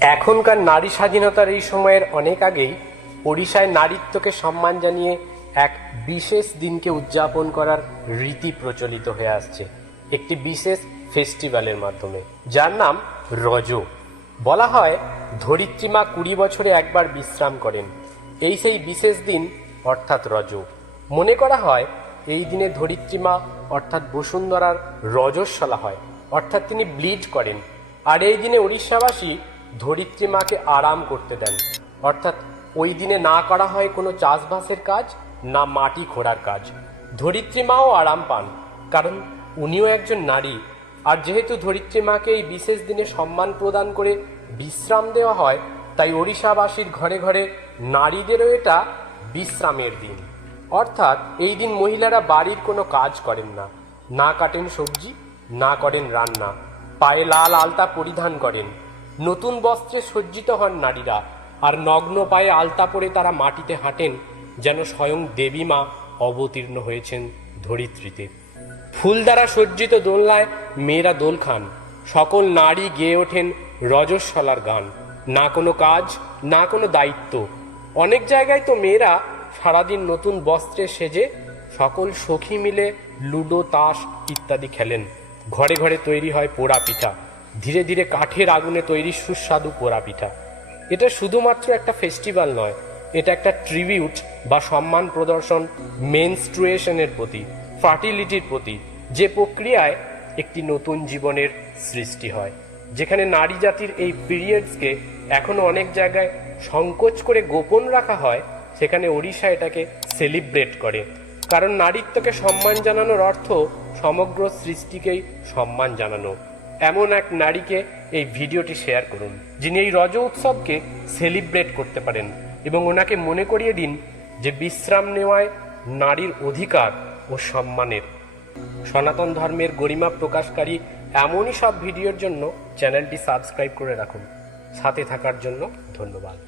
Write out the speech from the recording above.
এখনকার নারী স্বাধীনতার এই সময়ের অনেক আগেই ওড়িশায় নারীত্বকে সম্মান জানিয়ে এক বিশেষ দিনকে উদযাপন করার রীতি প্রচলিত হয়ে আসছে। একটি বিশেষ ফেস্টিভ্যালের মাধ্যমে। যার নাম রজ। বলা হয় ধরিত্রীমা কুড়ি বছরে একবার বিশ্রাম করেন। এই সেই বিশেষ দিন, অর্থাৎ রজ। মনে করা হয়, এই দিনে ধরিত্রীমা অর্থাৎ বসুন্ধরার রজস্বলা হয়, অর্থাৎ তিনি ব্লিড করেন। আর এই দিনে উড়িষ্যাবাসী ধরিত্রী মাকে আরাম করতে দেন। অর্থাৎ ওই দিনে না করা হয় কোনো চাষবাসের কাজ, না মাটি খোঁড়ার কাজ। ধরিত্রী মাও আরাম পান, কারণ উনিও একজন নারী। আর যেহেতু ধরিত্রী মাকে এই বিশেষ দিনে সম্মান প্রদান করে বিশ্রাম দেওয়া হয়, তাই ওড়িশাবাসীর ঘরে ঘরে নারীদেরও এটা বিশ্রামের দিন। অর্থাৎ এই দিন মহিলারা বাড়ির কোনো কাজ করেন না। না কাটেন সবজি, না করেন রান্না। পায়ে লাল আলতা পরিধান করেন। নতুন বস্ত্রে সজ্জিত হন নারীরা, আর নগ্ন পায়ে আলতা পরে তারা মাটিতে হাঁটেন, যেন স্বয়ং দেবী মা অবতীর্ণ হয়েছেন ধরিত্রীতে। ফুল দ্বারা সজ্জিত দোলনায় মেয়েরা দোল খান। সকল নারী গেয়ে ওঠেন রজস্বলার গান। না কোনো কাজ, না কোনো দায়িত্ব। অনেক জায়গায় তো মেয়েরা সারাদিন নতুন বস্ত্রে সেজে সকল সখী মিলে লুডো, তাস ইত্যাদি খেলেন। ঘরে ঘরে তৈরি হয় পোড়া পিঠা। ধীরে ধীরে কাঠের আগুনে তৈরি সুস্বাদু পোড়া পিঠা। এটা শুধুমাত্র একটা ফেস্টিভ্যাল নয়, এটা একটা ট্রিবিউট বা সম্মান প্রদর্শন মেনস্ট্রুয়েশনের প্রতি ফার্টিলিটির প্রতি যে প্রক্রিয়ায় একটি নতুন জীবনের সৃষ্টি হয়, যেখানে নারী জাতির এই পিরিয়ডসকে এখনও অনেক জায়গায় সংকোচ করে গোপন রাখা হয়, সেখানে ওড়িশা এটাকে সেলিব্রেট করে। কারণ নারীত্বকে সম্মান জানানোর অর্থ সমগ্র সৃষ্টিকেই সম্মান জানানো। এমন এক নারীকে এই ভিডিওটি শেয়ার করুন, যিনি এই রজ উৎসবকে সেলিব্রেট করতে পারেন এবং ওনাকে মনে করিয়ে দিন যে বিশ্রাম নেওয়ায় নারীর অধিকার ও সম্মানের। সনাতন ধর্মের গরিমা প্রকাশকারী এমনই সব ভিডিওর জন্য চ্যানেলটি সাবস্ক্রাইব করে রাখুন। সাথে থাকার জন্য ধন্যবাদ।